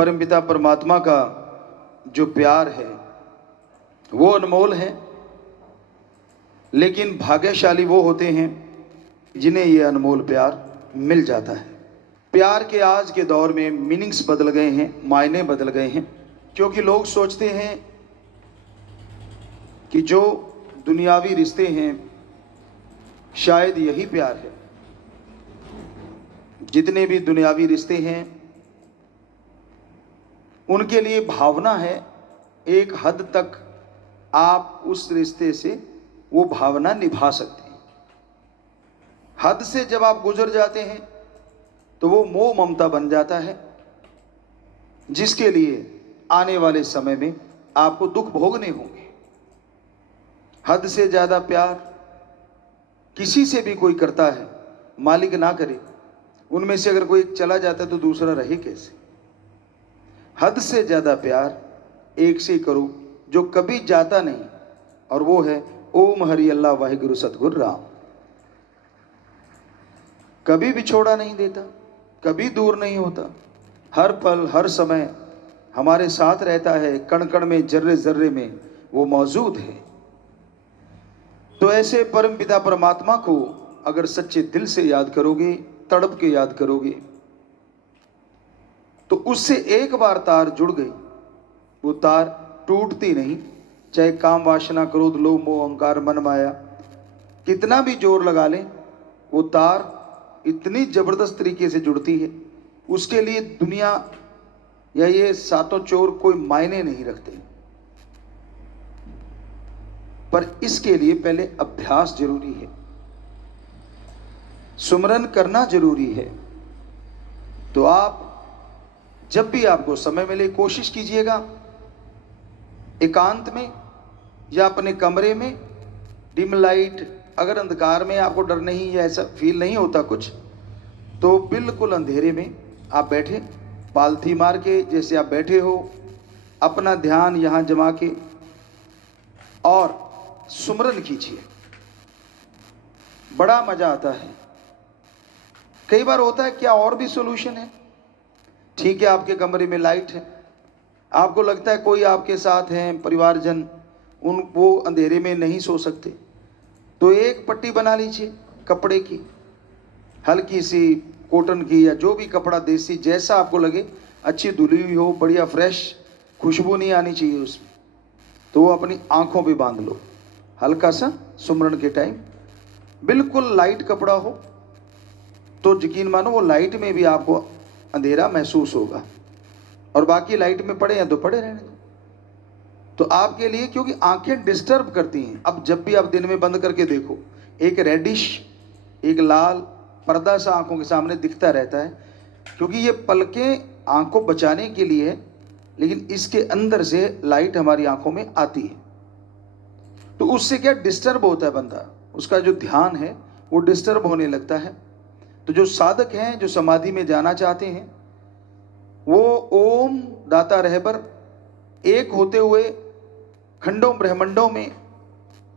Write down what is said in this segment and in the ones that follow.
परमपिता परमात्मा का जो प्यार है वो अनमोल है, लेकिन भाग्यशाली वो होते हैं जिन्हें ये अनमोल प्यार मिल जाता है। प्यार के आज के दौर में मीनिंग्स बदल गए हैं, मायने बदल गए हैं, क्योंकि लोग सोचते हैं कि जो दुनियावी रिश्ते हैं शायद यही प्यार है। जितने भी दुनियावी रिश्ते हैं उनके लिए भावना है, एक हद तक आप उस रिश्ते से वो भावना निभा सकते हैं। हद से जब आप गुजर जाते हैं तो वो मोह ममता बन जाता है, जिसके लिए आने वाले समय में आपको दुख भोगने होंगे। हद से ज़्यादा प्यार किसी से भी कोई करता है, मालिक ना करे, उनमें से अगर कोई चला जाता है तो दूसरा रहे कैसे। हद से ज़्यादा प्यार एक से करो जो कभी जाता नहीं, और वो है ओम हरि अल्लाह वाहिगुरु सतगुरु राम। कभी बिछोड़ा नहीं देता, कभी दूर नहीं होता, हर पल हर समय हमारे साथ रहता है, कण कण में जर्रे जर्रे में वो मौजूद है। तो ऐसे परम पिता परमात्मा को अगर सच्चे दिल से याद करोगे, तड़प के याद करोगे, तो उससे एक बार तार जुड़ गई, वो तार टूटती नहीं। चाहे काम वासना क्रोध लोभ मोह अहंकार मन माया कितना भी जोर लगा लें, वो तार इतनी जबरदस्त तरीके से जुड़ती है, उसके लिए दुनिया या ये सातों चोर कोई मायने नहीं रखते। पर इसके लिए पहले अभ्यास जरूरी है, सुमरन करना जरूरी है। तो आप जब भी आपको समय मिले कोशिश कीजिएगा, एकांत में या अपने कमरे में डिम लाइट, अगर अंधकार में आपको डर नहीं या ऐसा फील नहीं होता कुछ, तो बिल्कुल अंधेरे में आप बैठे, पालथी मार के जैसे आप बैठे हो, अपना ध्यान यहाँ जमा के और सुमरन कीजिए। बड़ा मजा आता है। कई बार होता है क्या और भी सोल्यूशन है। ठीक है, आपके कमरे में लाइट है, आपको लगता है कोई आपके साथ हैं परिवारजन, वो अंधेरे में नहीं सो सकते, तो एक पट्टी बना लीजिए कपड़े की, हल्की सी कॉटन की या जो भी कपड़ा देसी जैसा आपको लगे, अच्छी धुली हुई हो, बढ़िया फ्रेश, खुशबू नहीं आनी चाहिए उसमें, तो वो अपनी आंखों पे बांध लो। हल्का सा सुमरन के टाइम बिल्कुल लाइट कपड़ा हो तो यकीन मानो वो लाइट में भी आपको अंधेरा महसूस होगा, और बाकी लाइट में पड़े हैं तो पड़े रहने दो। तो आपके लिए, क्योंकि आंखें डिस्टर्ब करती हैं, अब जब भी आप दिन में बंद करके देखो, एक रेडिश एक लाल पर्दा सा आंखों के सामने दिखता रहता है, क्योंकि ये पलकें आंखों बचाने के लिए है, लेकिन इसके अंदर से लाइट हमारी आंखों में आती है, तो उससे क्या डिस्टर्ब होता है बंदा, उसका जो ध्यान है वो डिस्टर्ब होने लगता है। तो जो साधक हैं, जो समाधि में जाना चाहते हैं, वो ओम दाता रहबर एक होते हुए खंडों ब्रह्मंडों में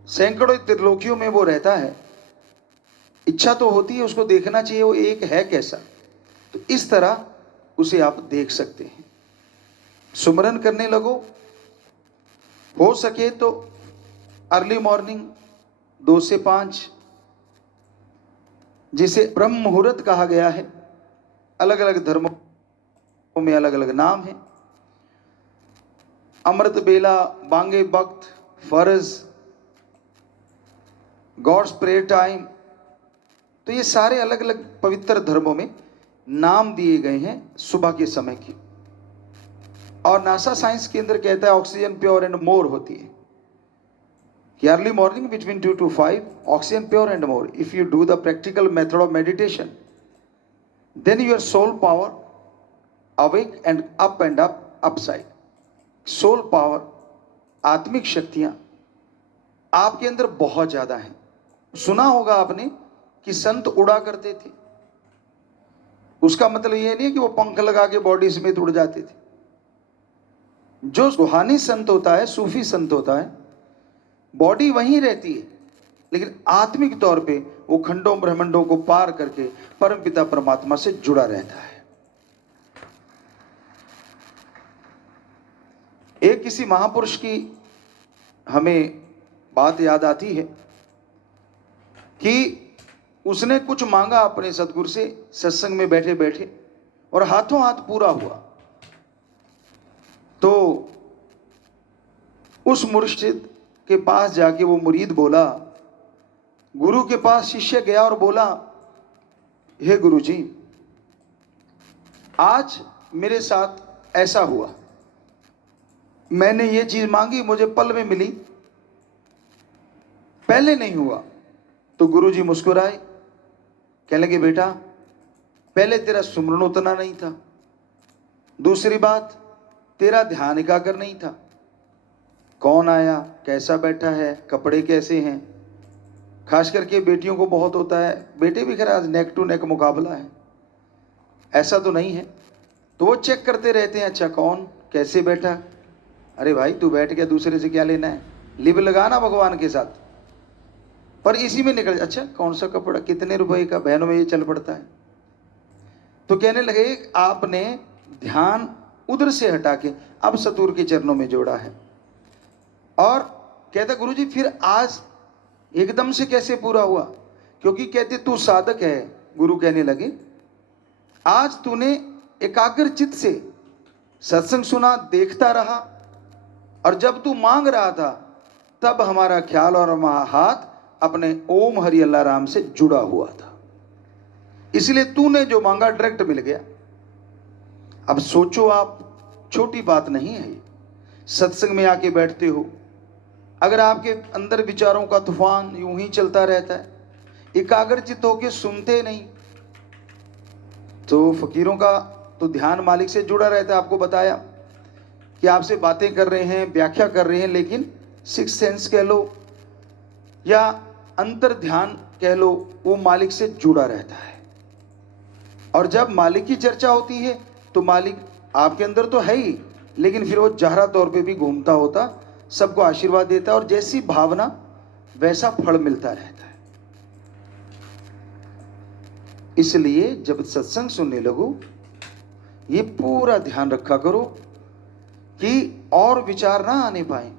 सैकड़ों त्रिलोकियों में वो रहता है। इच्छा तो होती है उसको देखना चाहिए वो एक है कैसा, तो इस तरह उसे आप देख सकते हैं। सुमरन करने लगो, हो सके तो अर्ली मॉर्निंग 2 से 5, जिसे ब्रह्म मुहूर्त कहा गया है। अलग अलग धर्मों में अलग अलग नाम है। अमृत बेला, बांगे वक्त, फर्ज, गॉड्स प्रेयर टाइम, तो ये सारे अलग अलग पवित्र धर्मों में नाम दिए गए हैं सुबह के समय की। और नासा साइंस के अंदर कहता है ऑक्सीजन प्योर एंड मोर होती है कि early morning between 2 to 5 oxygen pure and more. If you do the practical method of meditation, then your soul power awake and up upside. Soul power, आत्मिक शक्तियां आपके अंदर बहुत ज्यादा हैं। सुना होगा आपने कि संत उड़ा करते थे, उसका मतलब यह नहीं है कि वो पंख लगा के बॉडी समेत उड़ जाते थे। जो रूहानी संत होता है, सूफी संत होता है, बॉडी वहीं रहती है, लेकिन आत्मिक तौर पे वो खंडों ब्रह्मंडों को पार करके परमपिता परमात्मा से जुड़ा रहता है। एक किसी महापुरुष की हमें बात याद आती है कि उसने कुछ मांगा अपने सदगुरु से सत्संग में बैठे बैठे और हाथों हाथ पूरा हुआ। तो उस मुर्शिद के पास जाके वो मुरीद बोला, गुरु के पास शिष्य गया और बोला, हे गुरु जी, आज मेरे साथ ऐसा हुआ, मैंने ये चीज मांगी, मुझे पल में मिली, पहले नहीं हुआ। तो गुरुजी मुस्कुराए, कहने लगे, बेटा पहले तेरा सुमरन उतना नहीं था, दूसरी बात तेरा ध्यान एकाग्र नहीं था, कौन आया, कैसा बैठा है, कपड़े कैसे हैं, खास करके बेटियों को बहुत होता है, बेटे भी खैर आज नेक टू नेक मुकाबला है, ऐसा तो नहीं है, तो वो चेक करते रहते हैं, अच्छा कौन कैसे बैठा। अरे भाई तू बैठ गया, दूसरे से क्या लेना है, लिब लगाना भगवान के साथ, पर इसी में निकल, अच्छा कौन सा कपड़ा, कितने रुपए का, बहनों में ये चल पड़ता है। तो कहने लगे आपने ध्यान उधर से हटा के अब सतगुरु के चरणों में जोड़ा है। और कहता गुरुजी फिर आज एकदम से कैसे पूरा हुआ, क्योंकि कहते तू साधक है। गुरु कहने लगे आज तूने एकाग्र चित्त से सत्संग सुना, देखता रहा, और जब तू मांग रहा था तब हमारा ख्याल और हमारा हाथ अपने ओम हरि अल्लाह राम से जुड़ा हुआ था, इसलिए तूने जो मांगा डायरेक्ट मिल गया। अब सोचो आप, छोटी बात नहीं है, सत्संग में आके बैठते हो, अगर आपके अंदर विचारों का तूफान यूं ही चलता रहता है, एकाग्रचित्त होकर सुनते नहीं, तो फकीरों का तो ध्यान मालिक से जुड़ा रहता है। आपको बताया कि आपसे बातें कर रहे हैं, व्याख्या कर रहे हैं, लेकिन सिक्स सेंस कह लो या अंतर ध्यान कह लो, वो मालिक से जुड़ा रहता है। और जब मालिक की चर्चा होती है तो मालिक आपके अंदर तो है ही, लेकिन फिर वो जाहरा तौर पे भी घूमता होता, सबको आशीर्वाद देता है, और जैसी भावना वैसा फल मिलता रहता है। इसलिए जब सत्संग सुनने लगो, ये पूरा ध्यान रखा करो कि और विचार ना आने पाए,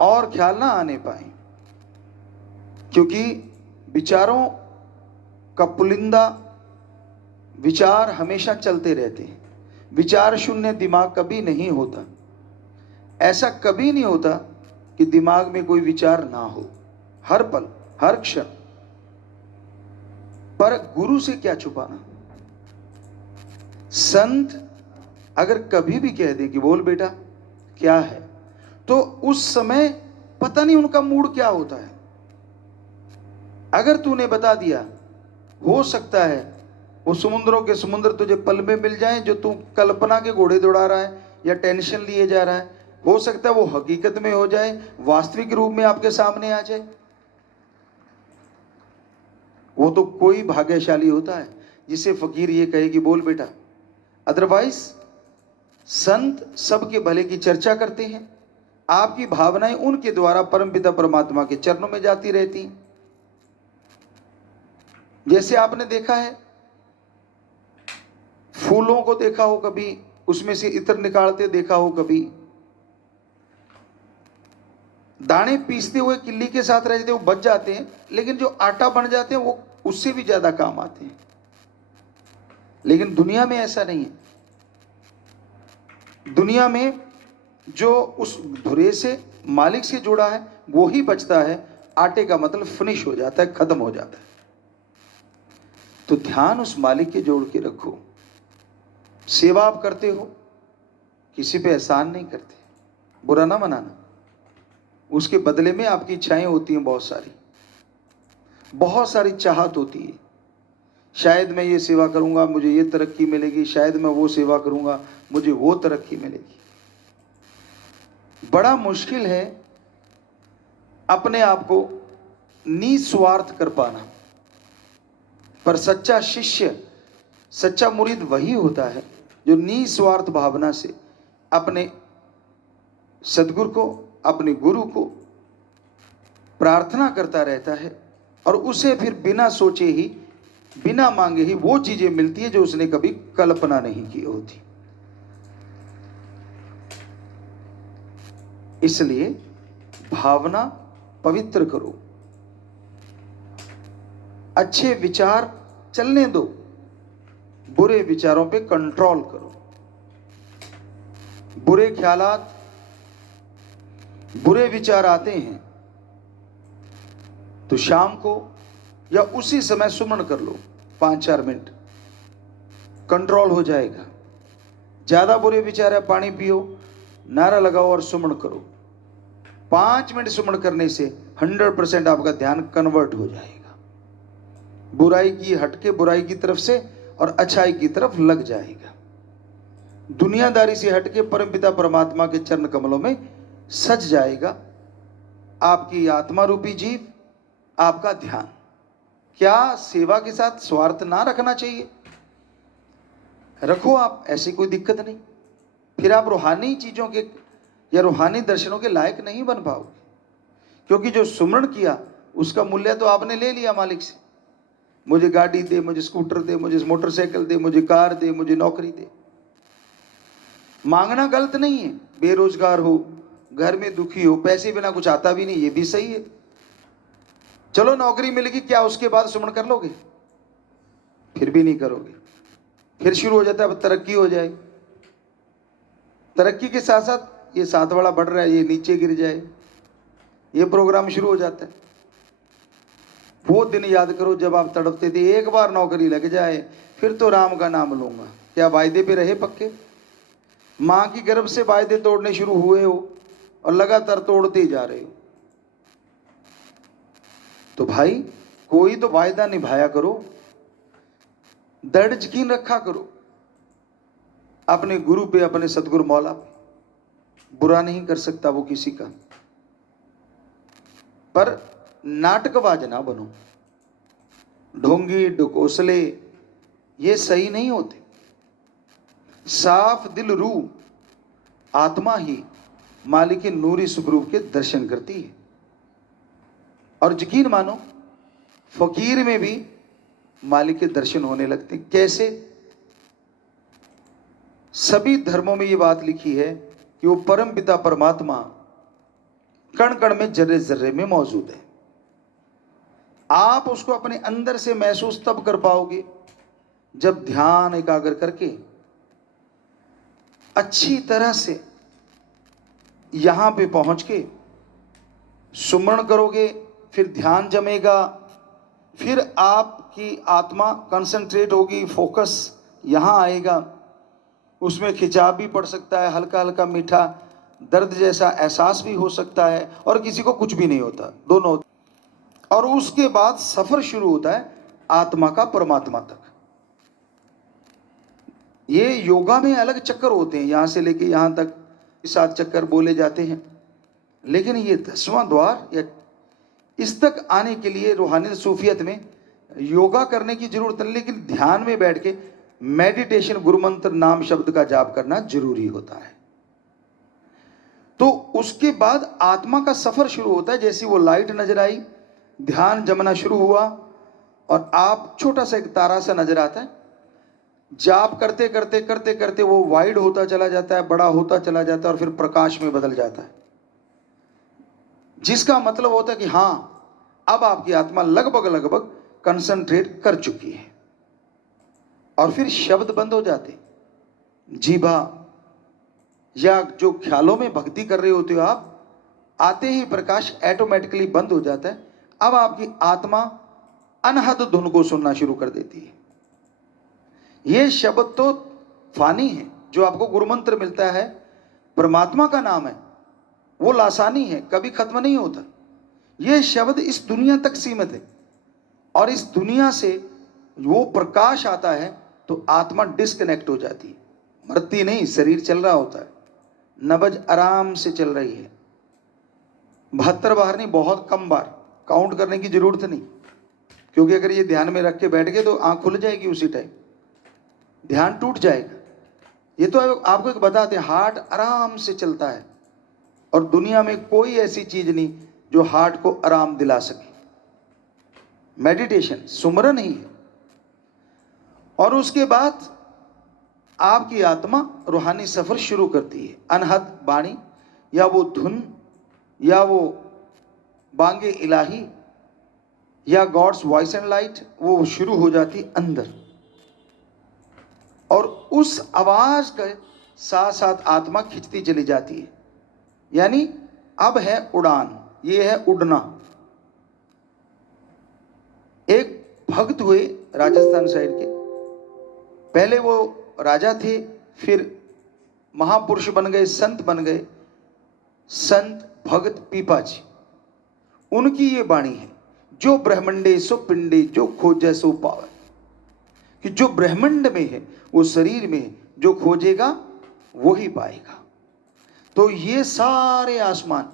और ख्याल ना आने पाए, क्योंकि विचारों का पुलिंदा विचार हमेशा चलते रहते हैं। विचार शून्य दिमाग कभी नहीं होता, ऐसा कभी नहीं होता कि दिमाग में कोई विचार ना हो, हर पल हर क्षण। पर गुरु से क्या छुपाना, संत अगर कभी भी कह दे कि बोल बेटा क्या है, तो उस समय पता नहीं उनका मूड क्या होता है। अगर तूने बता दिया, हो सकता है वो समुद्रों के समुद्र तुझे पल में मिल जाए, जो तू कल्पना के घोड़े दौड़ा रहा है या टेंशन लिए जा रहा है, हो सकता है वो हकीकत में हो जाए, वास्तविक रूप में आपके सामने आ जाए। वो तो कोई भाग्यशाली होता है जिसे फकीर ये कहे कि बोल बेटा। अदरवाइज संत सबके भले की चर्चा करते हैं, आपकी भावनाएं उनके द्वारा परमपिता परमात्मा के चरणों में जाती रहती हैं। जैसे आपने देखा है, फूलों को देखा हो कभी, उसमें से इत्र निकालते देखा हो कभी, दाने पीसते हुए किल्ली के साथ रह जाते, वो बच जाते हैं, लेकिन जो आटा बन जाते हैं वो उससे भी ज्यादा काम आते हैं। लेकिन दुनिया में ऐसा नहीं है। दुनिया में जो उस धुरे से मालिक से जुड़ा है वो ही बचता है, आटे का मतलब फिनिश हो जाता है, खत्म हो जाता है। तो ध्यान उस मालिक के जोड़ के रखो। सेवा आप करते हो, किसी पे एहसान नहीं करते, बुरा ना मनाना, उसके बदले में आपकी इच्छाएं होती हैं, बहुत सारी चाहत होती है। शायद मैं ये सेवा करूंगा मुझे ये तरक्की मिलेगी, शायद मैं वो सेवा करूंगा मुझे वो तरक्की मिलेगी। बड़ा मुश्किल है अपने आप को निस्वार्थ कर पाना। पर सच्चा शिष्य, सच्चा मुरीद वही होता है जो निस्वार्थ भावना से अपने सद्गुरु को, अपने गुरु को प्रार्थना करता रहता है, और उसे फिर बिना सोचे ही, बिना मांगे ही वो चीजें मिलती है जो उसने कभी कल्पना नहीं की होती। इसलिए भावना पवित्र करो, अच्छे विचार चलने दो, बुरे विचारों पे कंट्रोल करो। बुरे ख्यालात, बुरे विचार आते हैं तो शाम को या उसी समय सुमन कर लो, 5-4 मिनट, कंट्रोल हो जाएगा। ज्यादा बुरे विचार है, पानी पियो, नारा लगाओ और सुमन करो। 5 मिनट सुमन करने से 100% आपका ध्यान कन्वर्ट हो जाएगा, बुराई की हटके बुराई की तरफ से और अच्छाई की तरफ लग जाएगा। दुनियादारी से हटके परमपिता परमात्मा के चरण कमलों में सज जाएगा आपकी आत्मा रूपी जीव, आपका ध्यान। क्या सेवा के साथ स्वार्थ ना रखना चाहिए? रखो आप, ऐसी कोई दिक्कत नहीं। फिर आप रूहानी चीजों के या रूहानी दर्शनों के लायक नहीं बन पाओगे, क्योंकि जो सुमरण किया उसका मूल्य तो आपने ले लिया मालिक से। मुझे गाड़ी दे, मुझे स्कूटर दे, मुझे मोटरसाइकिल दे, मुझे कार दे, मुझे नौकरी दे। मांगना गलत नहीं है, बेरोजगार हो, घर में दुखी हो, पैसे बिना कुछ आता भी नहीं, ये भी सही है। चलो नौकरी मिलेगी, क्या उसके बाद सुमन कर लोगे? फिर भी नहीं करोगे। फिर शुरू हो जाता है अब तरक्की हो जाए, तरक्की के साथ साथ ये साथ वाला बढ़ रहा है, ये नीचे गिर जाए, ये प्रोग्राम शुरू हो जाता है। वो दिन याद करो जब आप तड़पते थे, एक बार नौकरी लग जाए फिर तो राम का नाम लूंगा। क्या वायदे पे रहे पक्के? मां की गर्भ से वायदे तोड़ने शुरू हुए हो और लगातार तोड़ते ही जा रहे हो। तो भाई कोई तो वायदा निभाया करो, दृढ़ यकीन रखा करो अपने गुरु पे, अपने सतगुरु मौला पे। बुरा नहीं कर सकता वो किसी का, पर नाटकबाज ना बनो। ढोंगी ढकोसले ये सही नहीं होते। साफ दिल रूह आत्मा ही मालिक के नूरी स्वरूप के दर्शन करती है। और यकीन मानो फकीर में भी मालिक के दर्शन होने लगते। कैसे? सभी धर्मों में ये बात लिखी है कि वो परम पिता परमात्मा कण कण में, जर्रे जर्रे में मौजूद है। आप उसको अपने अंदर से महसूस तब कर पाओगे जब ध्यान एकाग्र करके अच्छी तरह से यहां पे पहुंच के सुमरण करोगे। फिर ध्यान जमेगा, फिर आपकी आत्मा कंसंट्रेट होगी, फोकस यहां आएगा। उसमें खिंचाव भी पड़ सकता है, हल्का हल्का मीठा दर्द जैसा एहसास भी हो सकता है, और किसी को कुछ भी नहीं होता, दोनों। और उसके बाद सफर शुरू होता है आत्मा का परमात्मा तक। ये योगा में अलग चक्कर होते हैं, यहां से लेके यहां तक 7 चक्कर बोले जाते हैं, लेकिन ये 10वां द्वार या इस तक आने के लिए रूहानी सूफियत में योगा करने की जरूरत नहीं, लेकिन ध्यान में बैठ के मेडिटेशन, गुरु मंत्र नाम शब्द का जाप करना जरूरी होता है। तो उसके बाद आत्मा का सफर शुरू होता है। जैसी वो लाइट नजर आई, ध्यान जमना शुरू हुआ और आप छोटा सा एक तारा सा नजर आता है। जाप करते करते करते करते वो वाइड होता चला जाता है, बड़ा होता चला जाता है और फिर प्रकाश में बदल जाता है, जिसका मतलब होता है कि हां, अब आपकी आत्मा लगभग लगभग कंसंट्रेट कर चुकी है। और फिर शब्द बंद हो जाते, जीभा या जो ख्यालों में भक्ति कर रहे होते हो आप, आते ही प्रकाश ऑटोमेटिकली बंद हो जाता है। अब आपकी आत्मा अनहद धुन को सुनना शुरू कर देती है। ये शब्द तो फानी है, जो आपको गुरु मंत्र मिलता है, परमात्मा का नाम है, वो लासानी है, कभी खत्म नहीं होता। ये शब्द इस दुनिया तक सीमित है, और इस दुनिया से वो प्रकाश आता है तो आत्मा डिस्कनेक्ट हो जाती है। मरती नहीं, शरीर चल रहा होता है, नब्ज आराम से चल रही है। 72 बार नहीं, बहुत कम बार, काउंट करने की जरूरत नहीं, क्योंकि अगर ये ध्यान में रख के बैठ गए तो आंख खुल जाएगी, उसी टाइम ध्यान टूट जाएगा। ये तो आपको एक बताते हैं, हार्ट आराम से चलता है, और दुनिया में कोई ऐसी चीज नहीं जो हार्ट को आराम दिला सके। मेडिटेशन सुमरन ही है। और उसके बाद आपकी आत्मा रूहानी सफर शुरू करती है। अनहद वाणी या वो धुन या वो बांगे इलाही या गॉड्स वॉइस एंड लाइट, वो शुरू हो जाती अंदर, और उस आवाज के साथ साथ आत्मा खिंचती चली जाती है। यानी अब है उड़ान, ये है उड़ना। एक भक्त हुए राजस्थान साइड के, पहले वो राजा थे, फिर महापुरुष बन गए, संत बन गए, संत भगत पीपा जी। उनकी ये वाणी है, जो ब्रह्मंडे सो पिंडे जो खोजे सो पावे, कि जो ब्रह्मंड में है वो शरीर में है, जो खोजेगा वो ही पाएगा। तो ये सारे आसमान,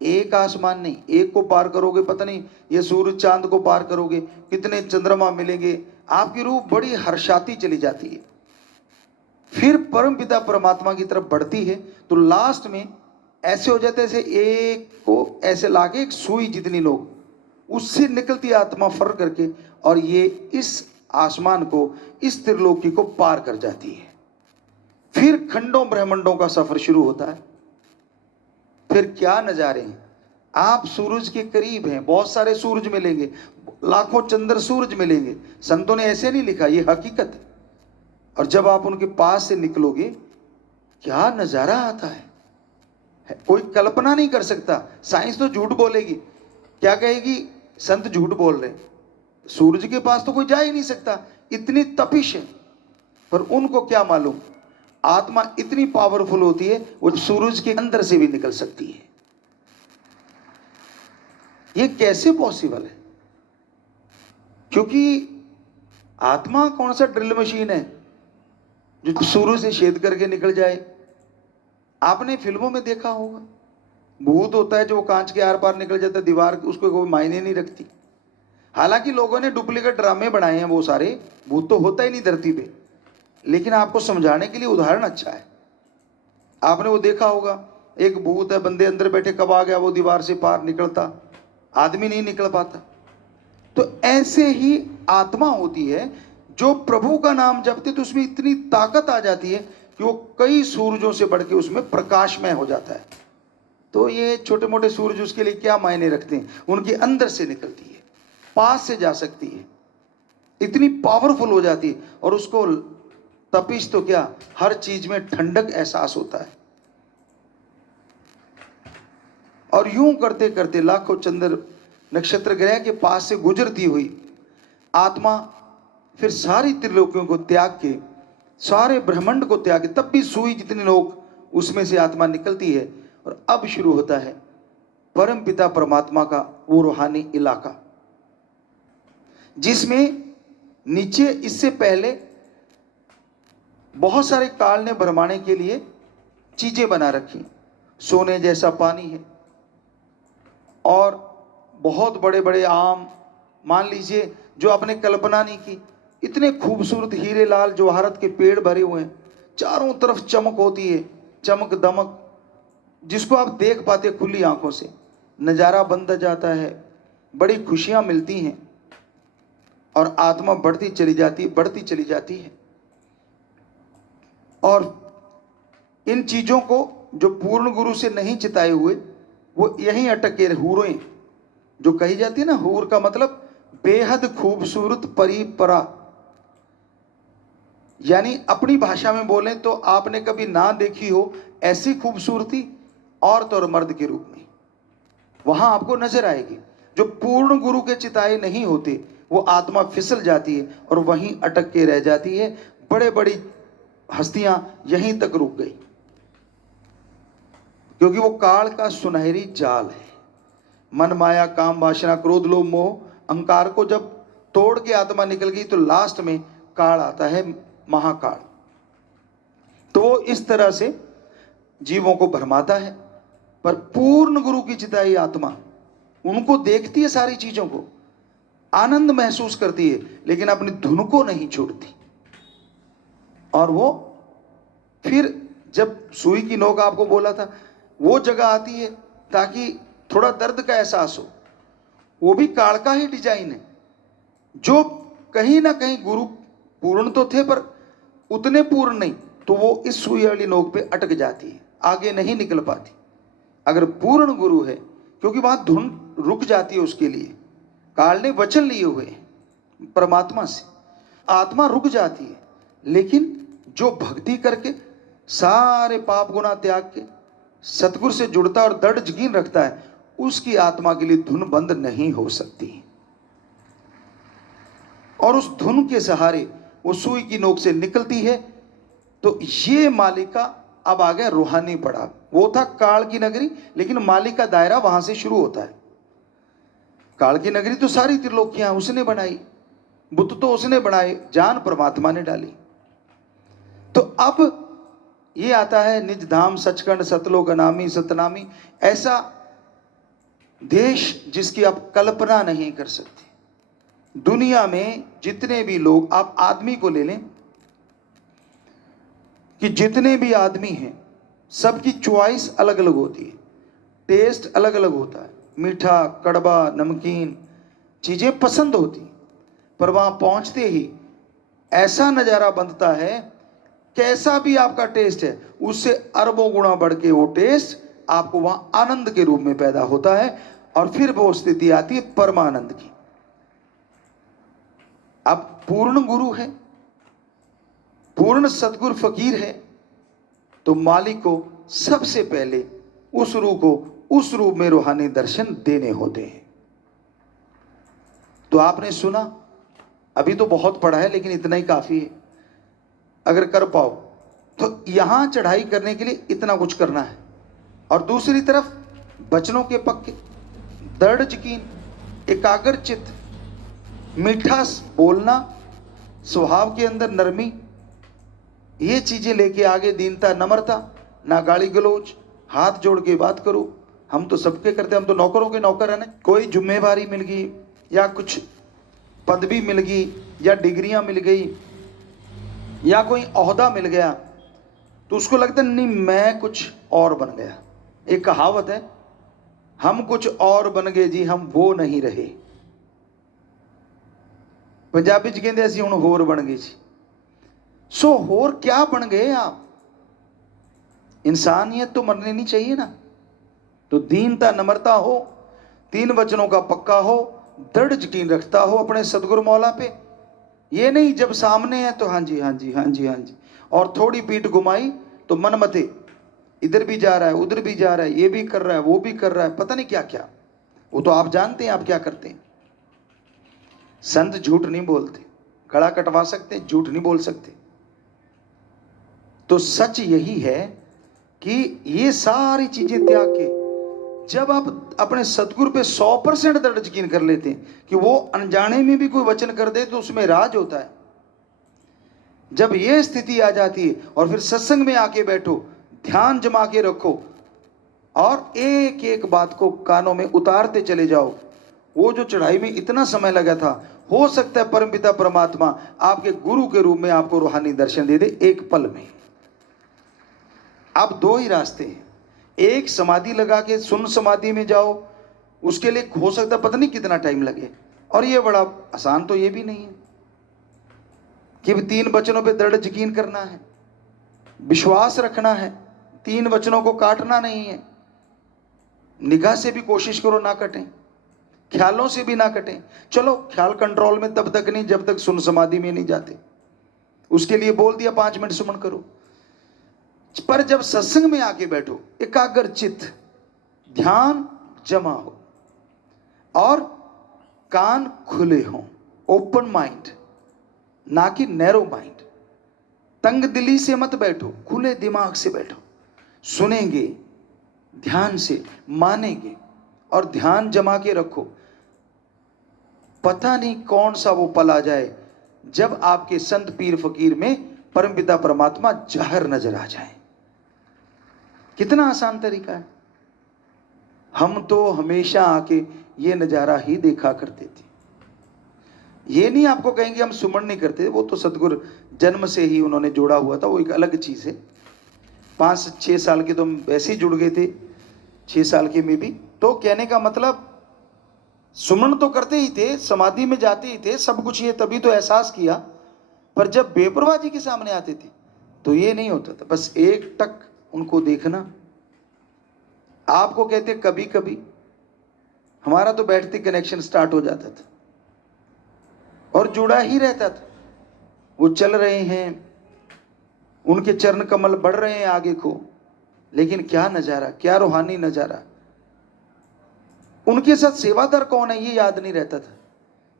एक आसमान नहीं, एक को पार करोगे पता नहीं ये सूरज चांद को पार करोगे कितने चंद्रमा मिलेंगे, आपकी रूह बड़ी हर्षाती चली जाती है। फिर परम पिता परमात्मा की तरफ बढ़ती है, तो लास्ट में ऐसे हो जाते हैं, ऐसे एक को ऐसे लाके एक सुई जितनी लोग, उससे निकलती आत्मा फर करके, और ये इस आसमान को, इस त्रिलोकी को पार कर जाती है। फिर खंडों ब्रह्मंडों का सफर शुरू होता है। फिर क्या नजारे हैं, आप सूरज के करीब हैं, बहुत सारे सूरज मिलेंगे, लाखों चंद्र सूरज मिलेंगे, संतों ने ऐसे नहीं लिखा, ये हकीकत है। और जब आप उनके पास से निकलोगे, क्या नजारा आता है, कोई कल्पना नहीं कर सकता। साइंस तो झूठ बोलेगी, क्या कहेगी, संत झूठ बोल रहे, सूरज के पास तो कोई जा ही नहीं सकता, इतनी तपिश है। पर उनको क्या मालूम, आत्मा इतनी पावरफुल होती है, वो सूरज के अंदर से भी निकल सकती है। ये कैसे पॉसिबल है? क्योंकि आत्मा कौन सा ड्रिल मशीन है जो सूरज से छेद करके निकल जाए। आपने फिल्मों में देखा होगा, भूत होता है जो वो कांच के आर पार निकल जाता है दीवार, उसको कोई मायने नहीं रखती। हालांकि लोगों ने डुप्लीकेट ड्रामे बनाए हैं, वो सारे भूत तो होता ही नहीं धरती पे, लेकिन आपको समझाने के लिए उदाहरण अच्छा है। आपने वो देखा होगा, एक भूत है, बंदे अंदर बैठे, कब आ गया वो दीवार से पार निकलता, आदमी नहीं निकल पाता। तो ऐसे ही आत्मा होती है जो प्रभु का नाम जपते तो उसमें इतनी ताकत आ जाती है कि वो कई सूरजों से बढ़ के उसमें प्रकाशमय हो जाता है। तो ये छोटे मोटे सूरज उसके लिए क्या मायने रखते हैं, उनके अंदर से निकलती है, पास से जा सकती है, इतनी पावरफुल हो जाती है। और उसको तपिश तो क्या, हर चीज में ठंडक एहसास होता है। और यूं करते करते लाखों चंद्र नक्षत्र ग्रह के पास से गुजरती हुई आत्मा फिर सारी त्रिलोकियों को त्याग के, सारे ब्रह्मांड को त्याग के, तब भी सुई जितने लोग उसमें से आत्मा निकलती है। और अब शुरू होता है परम पिता परमात्मा का वो रूहानी इलाका, जिसमें नीचे इससे पहले बहुत सारे काल ने भरमाने के लिए चीजें बना रखी, सोने जैसा पानी है, और बहुत बड़े बड़े आम, मान लीजिए जो आपने कल्पना नहीं की, इतने खूबसूरत हीरे लाल जवाहरत के पेड़ भरे हुए हैं, चारों तरफ चमक होती है, चमक दमक, जिसको आप देख पाते खुली आंखों से, नज़ारा बंद जाता है, बड़ी खुशियां मिलती हैं, और आत्मा बढ़ती चली जाती है, बढ़ती चली जाती है। और इन चीजों को जो पूर्ण गुरु से नहीं चिताए हुए, वो यहीं अटक के हूरें, जो कही जाती है ना, हूर का मतलब बेहद खूबसूरत परी परा, यानी अपनी भाषा में बोलें तो आपने कभी ना देखी हो ऐसी खूबसूरती औरत और मर्द के रूप में वहां आपको नजर आएगी। जो पूर्ण गुरु के चिताए नहीं होते, वो आत्मा फिसल जाती है और वहीं अटक के रह जाती है। बड़े बड़ी हस्तियां यहीं तक रुक गई, क्योंकि वो काल का सुनहरी जाल है। मन माया काम वासना क्रोध लोभ मोह अहंकार को जब तोड़ के आत्मा निकल गई, तो लास्ट में काल आता है, महाकाल। तो वो इस तरह से जीवों को भरमाता है। पर पूर्ण गुरु की चिताई आत्मा उनको देखती है, सारी चीजों को आनंद महसूस करती है, लेकिन अपनी धुन को नहीं छोड़ती। और वो फिर जब सुई की नोक आपको बोला था, वो जगह आती है ताकि थोड़ा दर्द का एहसास हो। वो भी काल का ही डिजाइन है, जो कहीं ना कहीं गुरु पूर्ण तो थे पर उतने पूर्ण नहीं, तो वो इस सुई वाली नोक पे अटक जाती है, आगे नहीं निकल पाती। अगर पूर्ण गुरु है, क्योंकि वहां धुन रुक जाती है उसके लिए, काल ने वचन लिए हुए हैं परमात्मा से, आत्मा रुक जाती है। लेकिन जो भक्ति करके सारे पाप गुना त्याग के सतगुरु से जुड़ता और दृढ़ यकीन रखता है, उसकी आत्मा के लिए धुन बंद नहीं हो सकती। और उस धुन के सहारे वो सुई की नोक से निकलती है। तो ये मालिका अब आ गया रूहानी पड़ाव। वो था काल की नगरी, लेकिन मालिक का दायरा वहां से शुरू होता है। काल की नगरी तो सारी त्रिलोकियां उसने बनाई, बुत तो उसने बनाए, जान परमात्मा ने डाली। तो अब ये आता है निज धाम सचखंड सतलोक अनामी सतनामी, ऐसा देश जिसकी आप कल्पना नहीं कर सकते। दुनिया में जितने भी लोग, आप आदमी को ले लें कि जितने भी आदमी हैं सबकी चॉइस अलग अलग होती है, टेस्ट अलग अलग होता है, मीठा कड़वा नमकीन चीजें पसंद होती, पर वहां पहुंचते ही ऐसा नजारा बनता है, कैसा भी आपका टेस्ट है उससे अरबों गुना बढ़ के वो टेस्ट आपको वहां आनंद के रूप में पैदा होता है। और फिर वो स्थिति आती है परमानंद की। अब पूर्ण गुरु है, पूर्ण सतगुरु फकीर है, तो मालिक को सबसे पहले उस रूह को उस रूप में रूहानी दर्शन देने होते हैं। तो आपने सुना, अभी तो बहुत पढ़ा है लेकिन इतना ही काफी है। अगर कर पाओ तो यहां चढ़ाई करने के लिए इतना कुछ करना है, और दूसरी तरफ वचनों के पक्के, दृढ़ यकीन, एकाग्र चित्त, मीठा बोलना, स्वभाव के अंदर नरमी, ये चीजें लेके आगे, दीनता नम्रता, ना गाली गलोच, हाथ जोड़ के बात करो। हम तो सबके करते, हम तो नौकरों के नौकर है ना। कोई जिम्मेवारी मिल गई या कुछ पदवी मिल गई या डिग्रियां मिल गई या कोई ओहदा मिल गया तो उसको लगता नहीं मैं कुछ और बन गया। एक कहावत है, हम कुछ और बन गए जी, हम वो नहीं रहे। पंजाबी च कहते असीं हुण होर बन गए जी। सो होर क्या बन गए आप? इंसानियत तो मरनी नहीं चाहिए ना। तो दीनता नम्रता हो, तीन वचनों का पक्का हो, दृढ़ यकीन रखता हो अपने सदगुरु मौला पे। ये नहीं जब सामने है तो हाँ जी हाँ जी हाँ जी हाँ जी, और थोड़ी पीठ घुमाई तो मन मते, इधर भी जा रहा है उधर भी जा रहा है, ये भी कर रहा है वो भी कर रहा है, पता नहीं क्या क्या। वो तो आप जानते हैं आप क्या करते हैं। संत झूठ नहीं बोलते, गला कटवा सकते, झूठ नहीं बोल सकते। तो सच यही है कि ये सारी चीजें त्याग के जब आप अपने सतगुरु पे 100% दृढ़ यकीन कर लेते हैं कि वो अनजाने में भी कोई वचन कर दे तो उसमें राज होता है। जब ये स्थिति आ जाती है और फिर सत्संग में आके बैठो, ध्यान जमा के रखो और एक एक बात को कानों में उतारते चले जाओ। वो जो चढ़ाई में इतना समय लगा था, हो सकता है परमपिता परमात्मा आपके गुरु के रूप में आपको रूहानी दर्शन दे दे एक पल में। अब दो ही रास्ते हैं, एक समाधि लगा के सुन समाधि में जाओ, उसके लिए हो सकता है पता नहीं कितना टाइम लगे, और ये बड़ा आसान तो ये भी नहीं है कि तीन वचनों पे दृढ़ यकीन करना है, विश्वास रखना है, तीन वचनों को काटना नहीं है। निगाह से भी कोशिश करो ना कटें, ख्यालों से भी ना कटें। चलो ख्याल कंट्रोल में तब तक नहीं जब तक सुन समाधि में नहीं जाते। उसके लिए बोल दिया 5 मिनट सुमन करो, पर जब सत्संग में आके बैठो, एकाग्र चित्त, ध्यान जमा हो और कान खुले हों, ओपन माइंड, ना कि नैरो माइंड। तंग दिली से मत बैठो, खुले दिमाग से बैठो। सुनेंगे ध्यान से, मानेंगे और ध्यान जमा के रखो। पता नहीं कौन सा वो पल आ जाए जब आपके संत पीर फकीर में परमपिता परमात्मा जाहिर नजर आ जाए। कितना आसान तरीका है। हम तो हमेशा आके ये नजारा ही देखा करते थे। ये नहीं आपको कहेंगे हम सुमन नहीं करते, वो तो सतगुरु जन्म से ही उन्होंने जोड़ा हुआ था, वो एक अलग चीज है। 5-6 साल के तो हम वैसे ही जुड़ गए थे, 6 साल के में भी। तो कहने का मतलब सुमन तो करते ही थे, समाधि में जाते ही थे, सब कुछ ये तभी तो एहसास किया। पर जब बेपरवाह जी के सामने आते थे तो ये नहीं होता था, बस एक टक उनको देखना, आपको कहते कभी कभी, हमारा तो बैठते कनेक्शन स्टार्ट हो जाता था और जुड़ा ही रहता था। वो चल रहे हैं, उनके चरण कमल बढ़ रहे हैं आगे को, लेकिन क्या नजारा, क्या रूहानी नजारा। उनके साथ सेवादार कौन है ये याद नहीं रहता था,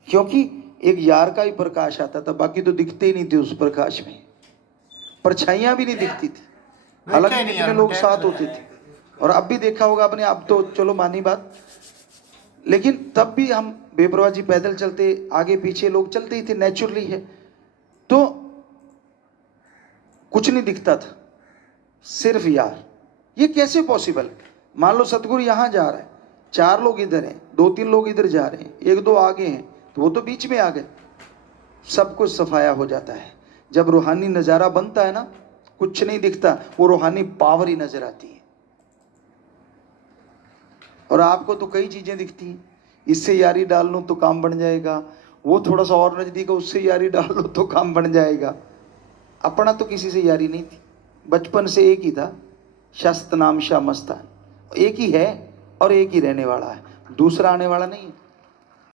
क्योंकि एक यार का ही प्रकाश आता था, बाकी तो दिखते ही नहीं थे उस प्रकाश में, परछाइयां भी नहीं दिखती थी। हालांकि कितने लोग साथ होते थे। और अब भी देखा होगा आपने, अब तो चलो मानी बात, लेकिन तब भी हम बेपरवाह जी पैदल चलते, आगे पीछे लोग चलते ही थे, नेचुरली है। तो कुछ नहीं दिखता था, सिर्फ यार। ये कैसे पॉसिबल? मान लो सतगुरु यहां जा रहा है, 4 लोग इधर हैं, 2-3 लोग इधर जा रहे हैं, 1-2 आगे हैं, तो वो तो बीच में आ गए, सब कुछ सफाया हो जाता है। जब रूहानी नजारा बनता है ना, कुछ नहीं दिखता, वो रूहानी पावर ही नजर आती है। और आपको तो कई चीजें दिखती हैं, इससे यारी डाल लूं तो काम बन जाएगा, वो थोड़ा सा और नजदीक है उससे यारी डाल लो तो काम बन जाएगा। अपना तो किसी से यारी नहीं थी, बचपन से एक ही था, शस्त नाम शाह मस्तान, एक ही है और एक ही रहने वाला है, दूसरा आने वाला नहीं है।